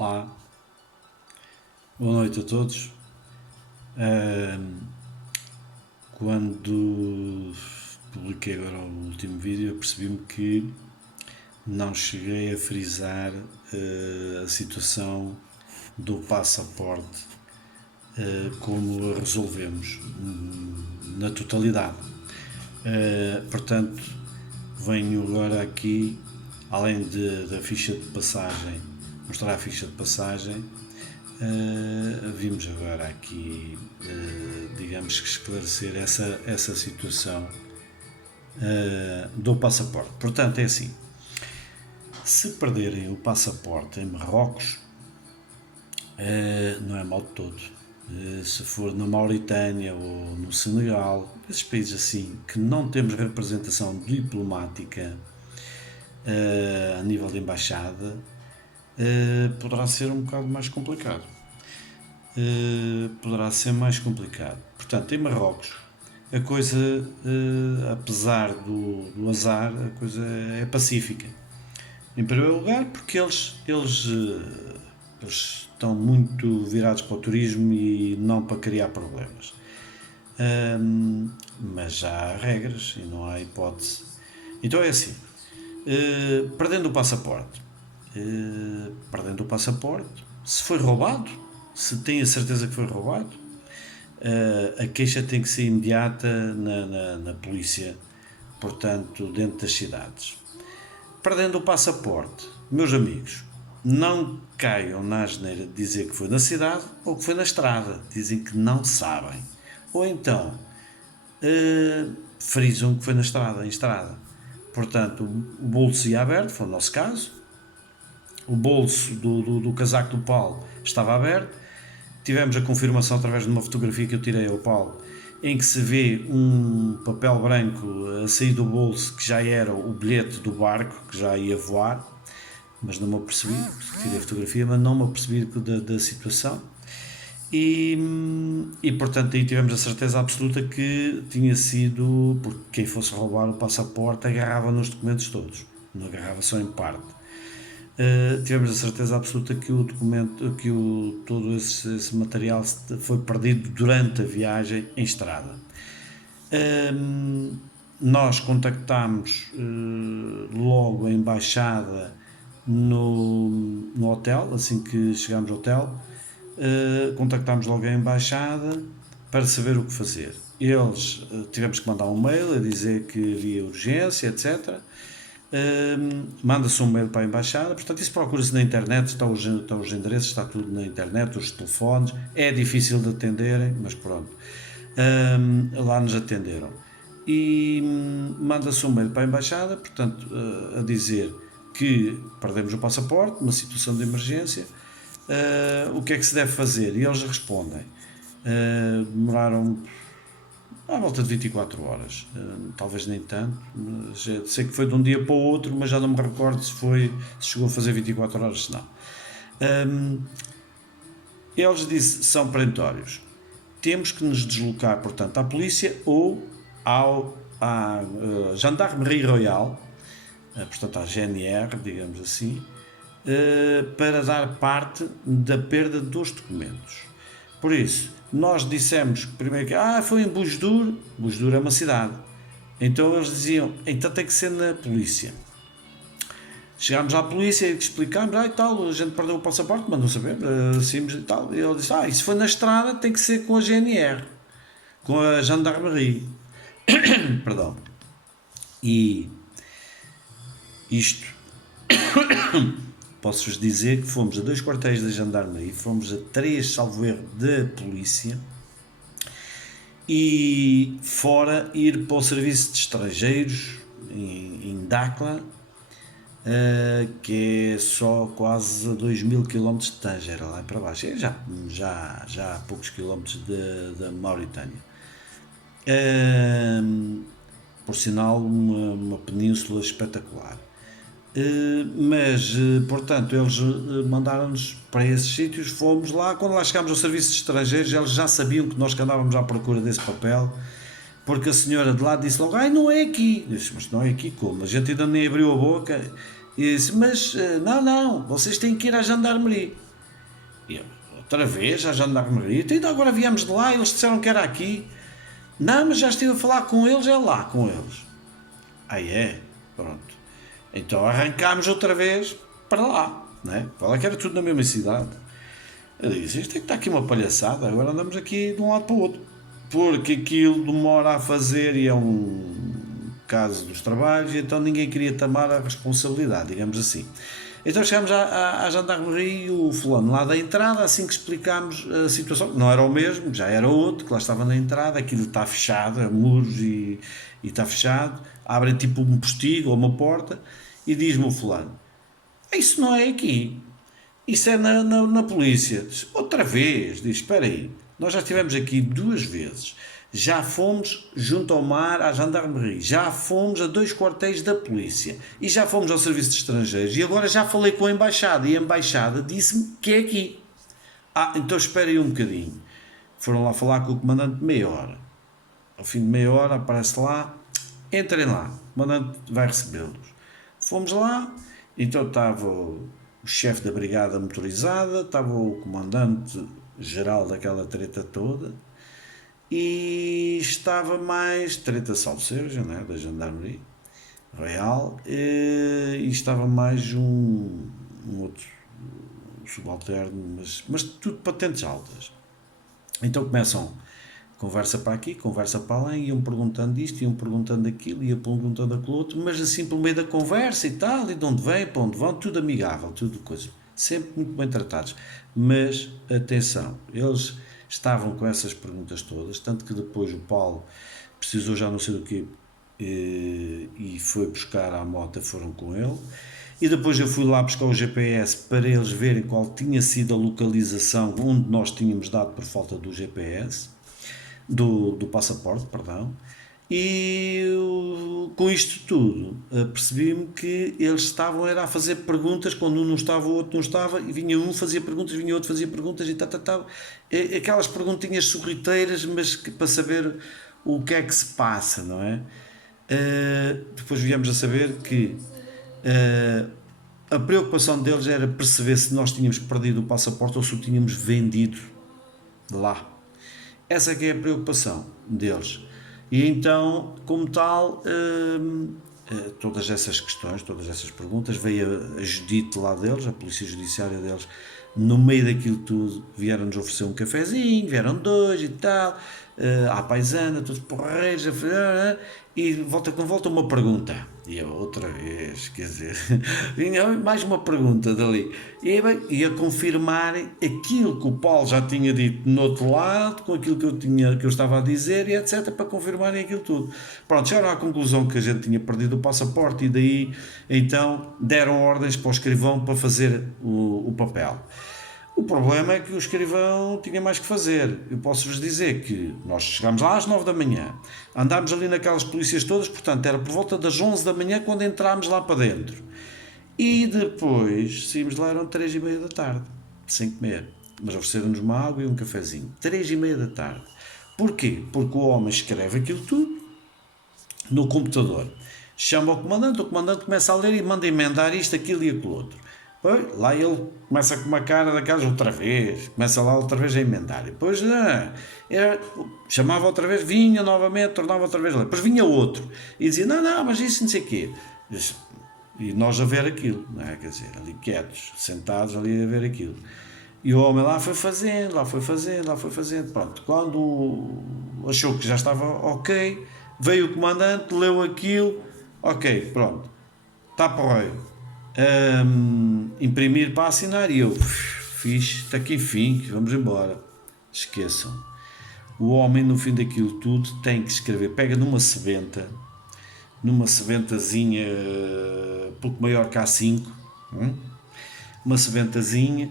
Olá, boa noite a todos. Quando publiquei agora o último vídeo, eu percebi-me que não cheguei a frisar a situação do passaporte, como a resolvemos na totalidade. Portanto, venho agora aqui, além da ficha de passagem, mostrar a ficha de passagem. Vimos agora aqui, digamos que esclarecer essa situação do passaporte. Portanto, é assim: se perderem o passaporte em Marrocos, não é mal de todo. Se for na Mauritânia ou no Senegal, esses países assim que não temos representação diplomática a nível de embaixada, poderá ser um bocado mais complicado. Poderá ser mais complicado. Portanto, em Marrocos, a coisa, apesar do azar, a coisa é pacífica. Em primeiro lugar, porque eles estão muito virados para o turismo e não para criar problemas. Mas já há regras e não há hipótese. Então é assim: perdendo o passaporte, se foi roubado, se tem a certeza que foi roubado, a queixa tem que ser imediata na polícia, portanto, dentro das cidades. Perdendo o passaporte, meus amigos, não caiam na asneira de dizer que foi na cidade ou que foi na estrada. Dizem que não sabem. Ou então, frisam que foi na estrada, em estrada. Portanto, o bolso ia aberto, foi o nosso caso. O bolso do casaco do Paulo estava aberto. Tivemos a confirmação através de uma fotografia que eu tirei ao Paulo, em que se vê um papel branco a sair do bolso, que já era o bilhete do barco, que já ia voar, mas não me apercebi. Tirei a fotografia, mas não me apercebi da situação. E portanto aí tivemos a certeza absoluta que tinha sido, porque quem fosse roubar o passaporte agarrava nos documentos todos, não agarrava só em parte. Tivemos a certeza absoluta que o documento, que todo esse material foi perdido durante a viagem em estrada. Nós contactámos logo a embaixada no hotel, assim que chegámos ao hotel. Contactámos logo a embaixada para saber o que fazer. Eles, tivemos que mandar um mail a dizer que havia urgência, etc. Manda-se um mail para a embaixada, portanto isso procura-se na internet, estão os endereços, está tudo na internet, os telefones, é difícil de atenderem, mas pronto, lá nos atenderam. E manda-se um mail para a embaixada, portanto, a dizer que perdemos o passaporte, uma situação de emergência, o que é que se deve fazer? E eles respondem. Demoraram à volta de 24 horas, talvez nem tanto, mas sei que foi de um dia para o outro, mas já não me recordo se chegou a fazer 24 horas, se não. Eles são perentórios: temos que nos deslocar, portanto, à polícia ou à Gendarmerie Royale, portanto à GNR, digamos assim, para dar parte da perda dos documentos. Por isso, nós dissemos primeiro que foi em Bujdur. Bujdur é uma cidade. Então eles diziam, então tem que ser na polícia. Chegámos à polícia e explicámos, e tal, a gente perdeu o passaporte, mas não sabemos, saímos e tal. E ele disse, isso foi na estrada, tem que ser com a GNR, com a Gendarmerie. Perdão. E isto posso-vos dizer que fomos a 2 quartéis da Gendarmerie, fomos a 3, salvo erro, da polícia, e fora ir para o serviço de estrangeiros em Dakhla, que é só quase a 2000 km de Tanger, lá para baixo, já a poucos quilómetros da Mauritânia. Por sinal, uma península espetacular. Mas, portanto, eles mandaram-nos para esses sítios, fomos lá. Quando lá chegámos ao serviço de estrangeiros, eles já sabiam que nós andávamos à procura desse papel, porque a senhora de lá disse logo, não é aqui. Eu disse, mas não é aqui como? A gente ainda nem abriu a boca. E disse, mas não, vocês têm que ir à Gendarmerie. E eu, outra vez, a jandarmeria, então ainda agora viemos de lá, eles disseram que era aqui. Não, mas já estive a falar com eles, é lá com eles. Aí é, pronto. Então arrancámos outra vez para lá, né? Fala que era tudo na mesma cidade. Eu disse, isto é que está aqui uma palhaçada, agora andamos aqui de um lado para o outro. Porque aquilo demora a fazer e é um caso dos trabalhos, e então ninguém queria tomar a responsabilidade, digamos assim. Então chegámos à jandarmeria e o fulano lá da entrada, assim que explicámos a situação, não era o mesmo, já era outro, que lá estava na entrada, aquilo está fechado, é muros e está fechado, abrem tipo um postigo ou uma porta, e diz-me o fulano, isso não é aqui, isso é na polícia. Diz, outra vez, diz, espera aí, nós já estivemos aqui 2 vezes, já fomos junto ao mar à jandarmeria, já fomos a 2 quartéis da polícia e já fomos ao serviço de estrangeiros e agora já falei com a embaixada e a embaixada disse-me que é aqui. Então espera aí um bocadinho. Foram lá falar com o comandante meia hora. Ao fim de meia hora aparece lá, entrem lá, o comandante vai recebê-los. Fomos lá, então estava o chefe da brigada motorizada, estava o comandante geral daquela treta toda, e estava mais treta Salseja, né, da Gendarmeria Real, e estava mais um outro subalterno, mas tudo patentes altas. Então começam conversa para aqui, conversa para lá, iam perguntando isto, iam perguntando aquilo, iam perguntando aquilo outro, mas assim pelo meio da conversa e tal, e de onde vem, para onde vão, tudo amigável, tudo coisa, sempre muito bem tratados. Mas atenção, eles estavam com essas perguntas todas, tanto que depois o Paulo precisou já não sei do que e foi buscar a moto, foram com ele. E depois eu fui lá buscar o GPS para eles verem qual tinha sido a localização onde nós tínhamos dado por falta do GPS, do passaporte, perdão. E com isto tudo percebi-me que eles estavam era a fazer perguntas quando um não estava, o outro não estava, e vinha um fazia perguntas, vinha outro fazia perguntas e tal. Aquelas perguntinhas sorriteiras, mas para saber o que é que se passa, não é? Depois viemos a saber que a preocupação deles era perceber se nós tínhamos perdido o passaporte ou se o tínhamos vendido lá. Essa é que é a preocupação deles. E então, como tal, todas essas questões, todas essas perguntas, veio a Judite lá deles, a polícia judiciária deles, no meio daquilo tudo, vieram-nos oferecer um cafezinho, vieram 2 e tal, à paisana, todos porreiros, e volta com volta uma pergunta. E eu, outra vez, quer dizer, vinha mais uma pergunta dali. E a confirmar aquilo que o Paulo já tinha dito no outro lado, com aquilo que eu estava a dizer, e etc., para confirmarem aquilo tudo. Pronto, chegaram à conclusão que a gente tinha perdido o passaporte, e daí, então, deram ordens para o escrivão para fazer o papel. O problema é que o escrivão tinha mais que fazer. Eu posso-vos dizer que nós chegámos lá às 9 da manhã, andámos ali naquelas polícias todas, portanto era por volta das 11 da manhã quando entrámos lá para dentro. E depois saímos de lá, eram 3h30 da tarde, sem comer. Mas ofereceram-nos uma água e um cafezinho. 3h30 da tarde. Porquê? Porque o homem escreve aquilo tudo no computador. Chama o comandante começa a ler e manda emendar isto, aquilo e aquilo outro. Pois, lá ele começa com uma cara daquelas outra vez, começa lá outra vez a emendar. E depois chamava outra vez, vinha novamente, tornava outra vez a ler. Depois vinha outro e dizia, não, mas isso não sei o quê. E nós a ver aquilo, não é? Quer dizer, ali quietos, sentados ali a ver aquilo. E o homem lá foi fazendo. Pronto, quando achou que já estava ok, veio o comandante, leu aquilo, ok, pronto, está porreiro. Imprimir para assinar, e eu fiz, está aqui fim, vamos embora. Esqueçam. O homem no fim daquilo tudo tem que escrever, pega numa sebentazinha pouco maior que A5, uma sebentazinha,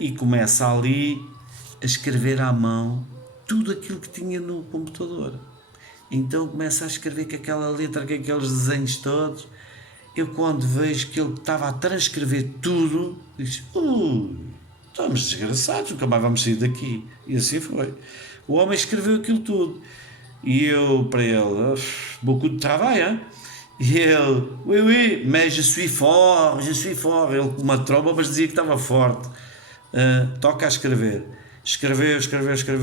e começa ali a escrever à mão tudo aquilo que tinha no computador. Então começa a escrever com aquela letra, com aqueles desenhos todos. Eu, quando vejo que ele estava a transcrever tudo, disse, estamos desgraçados, nunca mais vamos sair daqui. E assim foi. O homem escreveu aquilo tudo. E eu, para ele, beaucoup de travail, hein? E ele, oui, mais je suis fort. Ele com uma tromba, mas dizia que estava forte. Toca a escrever. Escreveu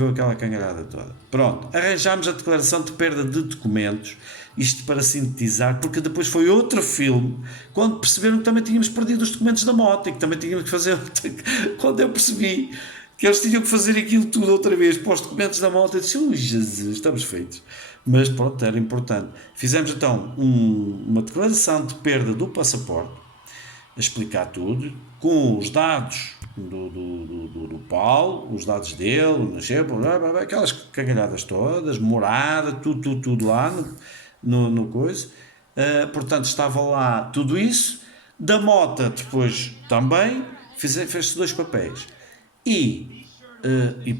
aquela cangalhada toda. Pronto, arranjámos a declaração de perda de documentos, isto para sintetizar, porque depois foi outro filme, quando perceberam que também tínhamos perdido os documentos da moto e que também tínhamos que fazer. Quando eu percebi que eles tinham que fazer aquilo tudo outra vez para os documentos da moto, eu disse: Jesus, estamos feitos. Mas pronto, era importante. Fizemos então uma declaração de perda do passaporte, a explicar tudo, com os dados do Paulo, os dados dele, nasceu, aquelas cagalhadas todas, morada, tudo lá no coisa. Portanto, estava lá tudo isso. Da Mota, depois também, fez-se 2 papéis. E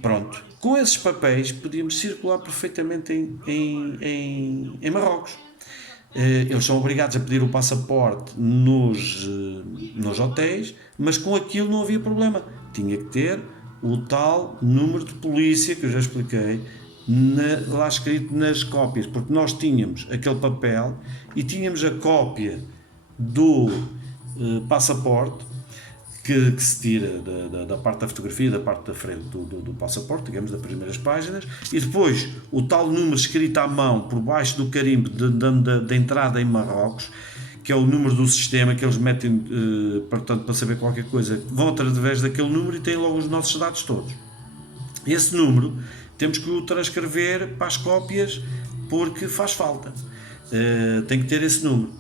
pronto, com esses papéis podíamos circular perfeitamente em Marrocos. Eles são obrigados a pedir o passaporte nos hotéis, mas com aquilo não havia problema. Tinha que ter o tal número de polícia que eu já expliquei, lá escrito nas cópias, porque nós tínhamos aquele papel e tínhamos a cópia do passaporte que se tira da parte da fotografia, da parte da frente do passaporte, digamos, das primeiras páginas, e depois o tal número escrito à mão por baixo do carimbo da entrada em Marrocos, que é o número do sistema que eles metem, portanto, para saber qualquer coisa, vão através daquele número e têm logo os nossos dados todos. Esse número temos que o transcrever para as cópias porque faz falta. Tem que ter esse número.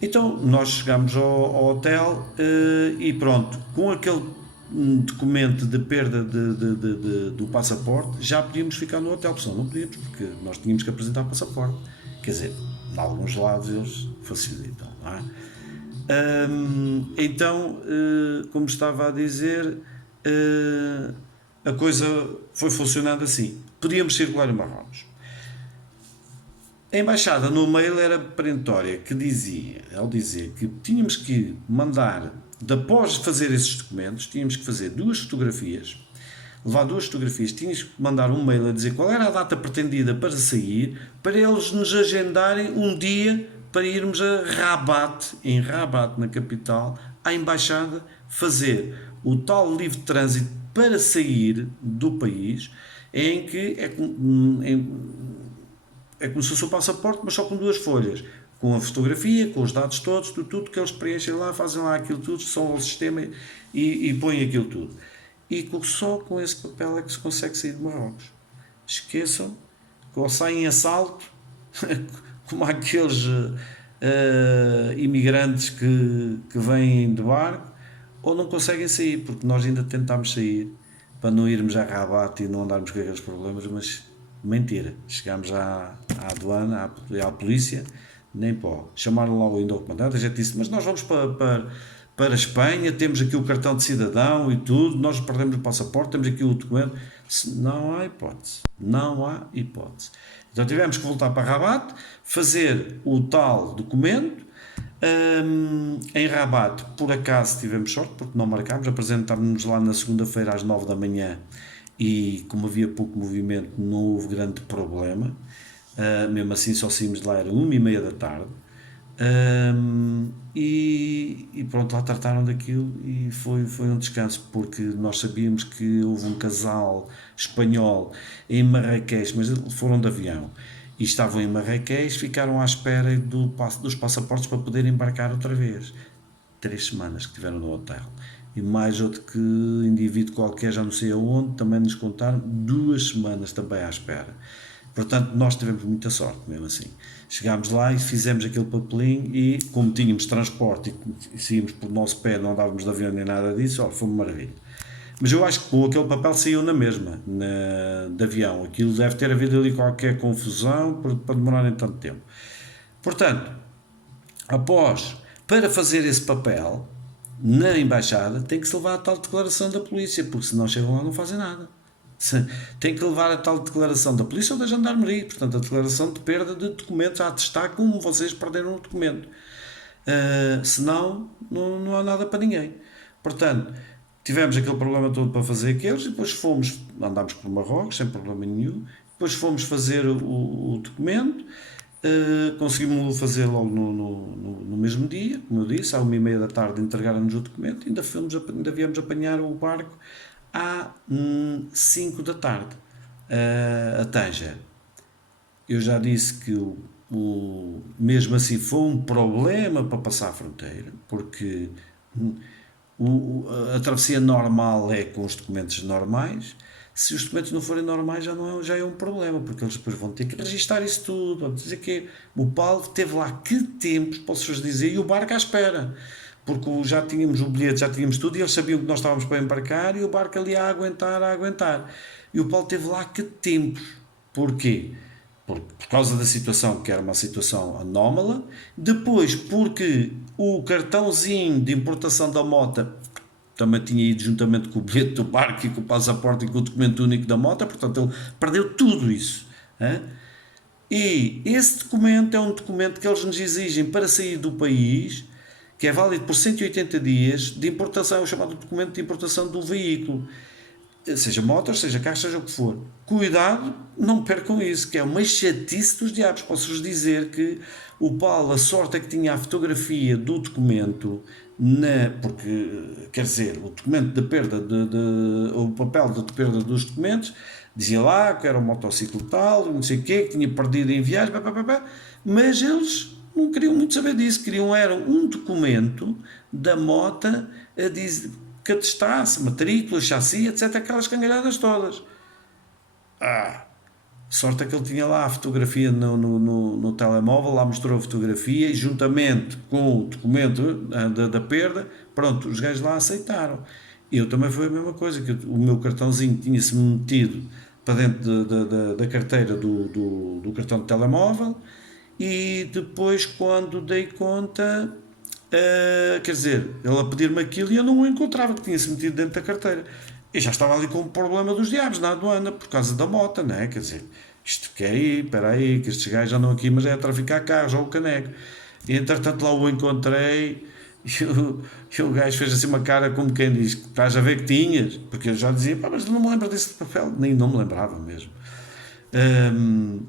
Então nós chegámos ao hotel e pronto, com aquele documento de perda do passaporte já podíamos ficar no hotel, pessoal, não podíamos, porque nós tínhamos que apresentar o passaporte. Quer dizer, em alguns lados eles facilitam, não é? Então, como estava a dizer, a coisa foi funcionando assim. Podíamos circular em Marrocos. A embaixada no mail era perentória, que dizia, ao dizer que tínhamos que mandar, após fazer esses documentos, tínhamos que fazer 2 fotografias, levar 2 fotografias, tínhamos que mandar um mail a dizer qual era a data pretendida para sair, para eles nos agendarem um dia para irmos a Rabat, em Rabat, na capital, à embaixada, fazer o tal livre de trânsito para sair do país, em que é como se fosse o passaporte, mas só com 2 folhas, com a fotografia, com os dados todos, tudo que eles preenchem lá, fazem lá aquilo tudo, são ao sistema e põem aquilo tudo. E só com esse papel é que se consegue sair de Marrocos. Esqueçam que ou saem em assalto, como aqueles imigrantes que vêm de barco, ou não conseguem sair, porque nós ainda tentámos sair para não irmos a Rabat e não andarmos com aqueles problemas, mas mentira, chegámos à aduana, à polícia, nem pó. Chamaram lá o indocumentados, a gente disse, mas nós vamos para a Espanha, temos aqui o cartão de cidadão e tudo, nós perdemos o passaporte, temos aqui o documento. Não há hipótese, não há hipótese. Então tivemos que voltar para Rabat, fazer o tal documento. Em Rabat, por acaso tivemos sorte, porque não marcámos, apresentámos-nos lá na segunda-feira às 9 da manhã e como havia pouco movimento não houve grande problema, mesmo assim só saímos de lá, era 1h30 da tarde, e pronto, lá trataram daquilo e foi um descanso, porque nós sabíamos que houve um casal espanhol em Marrakech, mas foram de avião e estavam em Marrakech, ficaram à espera dos passaportes para poderem embarcar outra vez. 3 semanas que tiveram no hotel. E mais outro que indivíduo qualquer, já não sei aonde, também nos contaram, 2 semanas também à espera. Portanto, nós tivemos muita sorte, mesmo assim. Chegámos lá e fizemos aquele papelinho e, como tínhamos transporte e saímos por nosso pé, não andávamos de avião nem nada disso, foi uma maravilha. Mas eu acho que com aquele papel saiu na mesma, de avião. Aquilo deve ter havido ali qualquer confusão para demorar em tanto tempo. Portanto, para fazer esse papel, na embaixada, tem que se levar a tal declaração da polícia, porque senão chegam lá e não fazem nada. Tem que levar a tal declaração da polícia ou da gendarmeria, portanto, a declaração de perda de documentos, a atestar como vocês perderam o documento. Senão, não há nada para ninguém. Portanto, tivemos aquele problema todo para fazer aqueles e depois andámos por Marrocos sem problema nenhum, depois fomos fazer o documento Conseguimos fazer logo no mesmo dia, como eu disse, à 1h30 da tarde entregaram-nos o documento, ainda viemos apanhar o barco à 5 da tarde, a Tanger. Eu já disse que mesmo assim foi um problema para passar a fronteira, porque a travessia normal é com os documentos normais. Se os documentos não forem normais, já é um problema, porque eles depois vão ter que registar isso tudo. Vão dizer que o Paulo teve lá que tempos, posso-vos dizer, e o barco à espera. Porque já tínhamos o bilhete, já tínhamos tudo, e eles sabiam que nós estávamos para embarcar, e o barco ali a aguentar. E o Paulo teve lá que tempos. Porquê? Por causa da situação, que era uma situação anómala. Depois, porque o cartãozinho de importação da moto também tinha ido juntamente com o bilhete do barco e com o passaporte e com o documento único da moto, portanto ele perdeu tudo isso. Hein? E esse documento é um documento que eles nos exigem para sair do país, que é válido por 180 dias de importação, é o chamado documento de importação do veículo. Seja motos, seja carros, seja o que for. Cuidado, não percam isso, que é uma chatice dos diabos. Posso-vos dizer que o Paulo, a sorte é que tinha a fotografia do documento, porque, quer dizer, o documento de perda, o papel de perda dos documentos, dizia lá que era um motociclo tal, não sei o quê, que tinha perdido em viagem, mas eles não queriam muito saber disso, queriam era um documento da moto a dizer que atestasse matrícula, chassi, etc. Aquelas cangalhadas todas. Sorte é que ele tinha lá a fotografia no telemóvel, lá mostrou a fotografia e juntamente com o documento da perda, pronto, os gajos lá aceitaram. Eu também foi a mesma coisa, que o meu cartãozinho tinha-se metido para dentro da carteira do cartão de telemóvel e depois quando dei conta, quer dizer, ele a pedir-me aquilo e eu não o encontrava, que tinha-se metido dentro da carteira. E já estava ali com o problema dos diabos na aduana, por causa da moto, não é? Quer dizer, isto que é aí, espera aí, que estes gajos andam aqui, mas é a traficar carros, ou o caneco. E entretanto lá o encontrei e o gajo fez assim uma cara como quem diz, estás a ver que tinhas? Porque eu já dizia, pá, mas não me lembro desse papel, nem não me lembrava mesmo. Hum,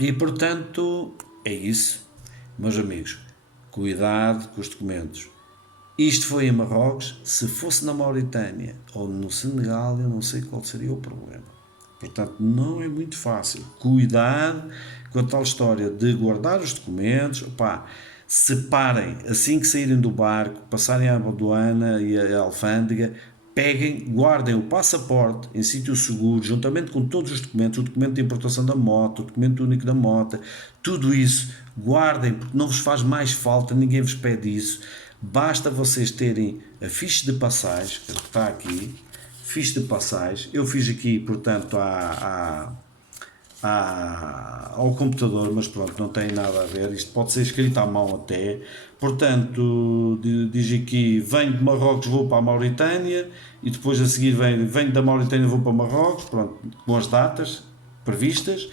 e portanto, é isso, meus amigos. Cuidado com os documentos. Isto foi em Marrocos. Se fosse na Mauritânia ou no Senegal, eu não sei qual seria o problema. Portanto, não é muito fácil. Cuidado com a tal história de guardar os documentos. Opá, separem assim que saírem do barco, passarem a aduana e a alfândega, peguem, guardem o passaporte em sítio seguro, juntamente com todos os documentos, o documento de importação da moto, o documento único da moto, tudo isso, guardem, porque não vos faz mais falta, ninguém vos pede isso. Basta vocês terem a ficha de passagem, que está aqui, ficha de passagem. Eu fiz aqui, portanto, ao computador, mas pronto, não tem nada a ver. Isto pode ser escrito à mão até. Portanto, diz aqui: venho de Marrocos, vou para a Mauritânia, e depois a seguir venho da Mauritânia, vou para Marrocos, pronto, com as datas previstas.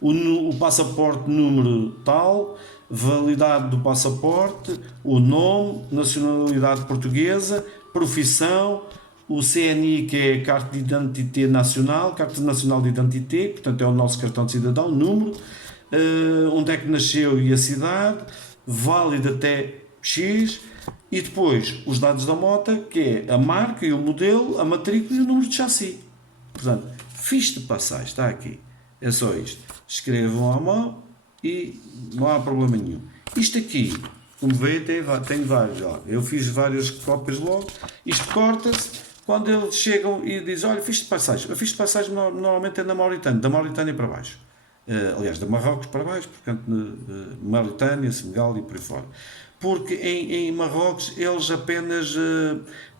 O passaporte número tal, validade do passaporte, o nome, nacionalidade portuguesa, profissão, o CNI, que é a Carta de Identité Nacional, Carta Nacional de Identité, portanto é o nosso cartão de cidadão, número, onde é que nasceu e a cidade, válido até X, e depois os dados da moto, que é a marca e o modelo, a matrícula e o número de chassi. Portanto, ficha de passagem, está aqui. É só isto. Escrevam à mão e não há problema nenhum. Isto aqui, como vê, tem vários. Ó. Eu fiz várias cópias logo. Isto corta-se. Quando eles chegam e dizem, olha, ficha de passagem. A ficha de passagem normalmente é na Mauritânia, da Mauritânia para baixo. Aliás, da Marrocos para baixo, portanto, Mauritânia, Senegal e por aí fora. Porque em Marrocos eles apenas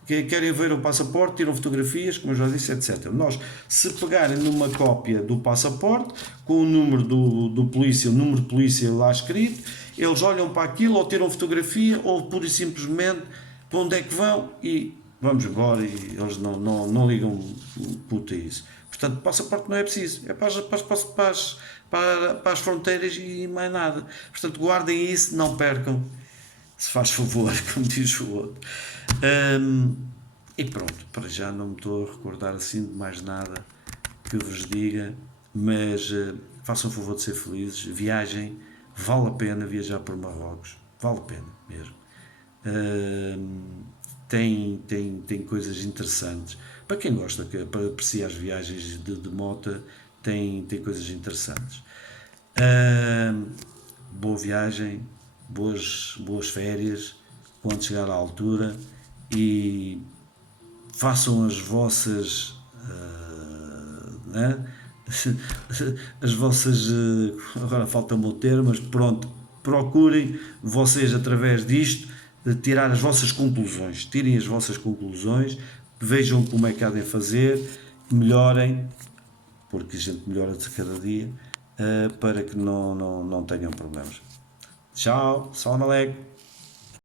querem ver o passaporte, tiram fotografias, como eu já disse, etc. Nós, se pegarem numa cópia do passaporte, com o número do polícia, o número de polícia lá escrito, eles olham para aquilo, ou tiram fotografia, ou pura e simplesmente para onde é que vão e vamos embora, e eles não ligam puto a isso. Portanto, passaporte não é preciso, é para as fronteiras e mais nada. Portanto, guardem isso, não percam, se faz favor, como diz o outro. E pronto, para já não me estou a recordar assim de mais nada que vos diga, mas façam o favor de ser felizes, viajem, vale a pena viajar por Marrocos, vale a pena mesmo. Tem coisas interessantes. Para quem gosta, para apreciar as viagens de moto, tem coisas interessantes. Boa viagem, boas férias, quando chegar à altura, e façam as vossas né? As vossas agora falta-me o termo, mas pronto, procurem vocês através disto tirar as vossas conclusões, tirem as vossas conclusões, vejam como é que há de fazer, melhorem, porque a gente melhora de cada dia, para que não tenham problemas. Tchau, Salam Alek.